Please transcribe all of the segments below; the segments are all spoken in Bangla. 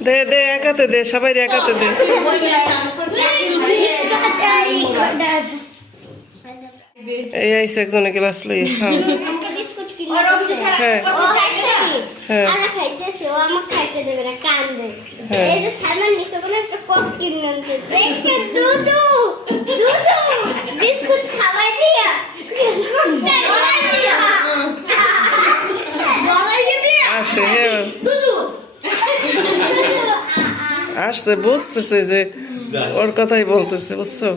দে দে একাতে দে সবাই একাতে দে এই আইসে একজনে গ্লাস লই খাও হ্যাঁ হ্যাঁ আসে হ্যাঁ আসতে বুঝতেছে যে ওর কথাই বলতেছে বুঝছো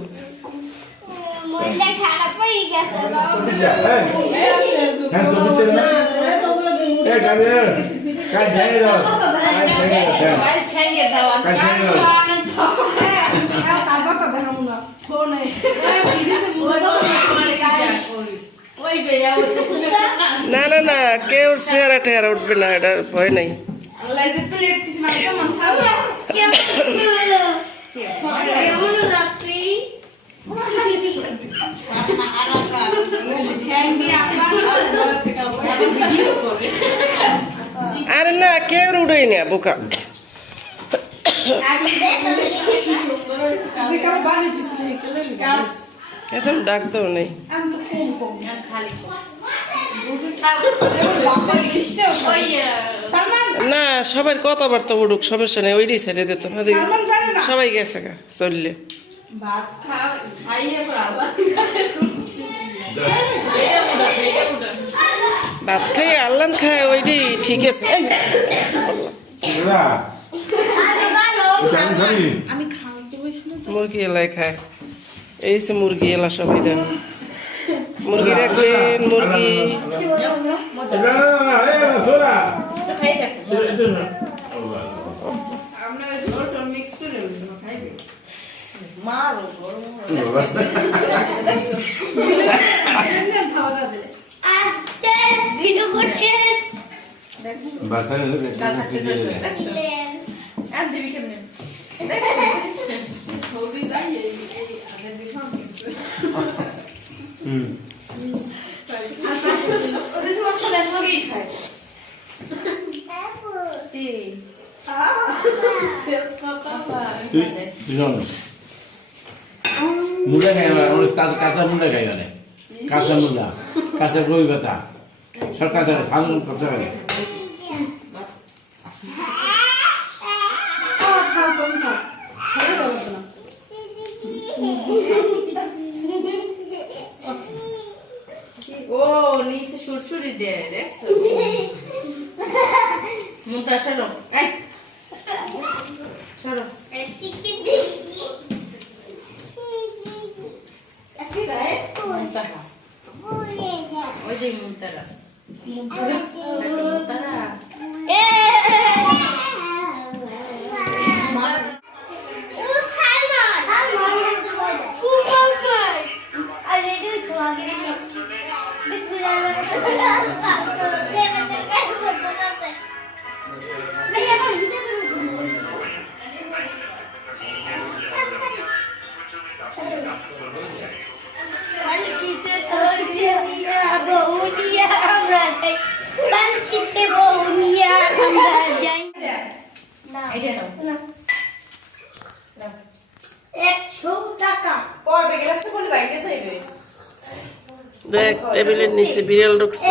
না না না কেউ চেহারা টেহারা উঠবে না এটা ভয় নাই আরে না কেউ উঠেই না বোকা এখন ডাকতেও নেই না সবার কথাবার্তা উঠুক সমস্যা নেই ওইটাই ছেড়ে দিত সবাই গেছে গা চললে ভাত খাই আল্লাহ খায় ওইটাই ঠিক আছে মুরগি এলাই খায় এই সে মুরগি এলা সবাই দেন মুরগি রাখবেন মুরগি মুলা খাই কাঁচা মুলা খাই মানে কাঁচা মুলা কাঁচা গই পাতা সব কাঁচা ফালুন কাঁচা খাই ও নিচে সুরসুরি দেয় দেখছো মুন্তা সরো এই সরো ওই যে মুন্তারা দেখ টেবিলের নিচে বিড়াল ঢুকছে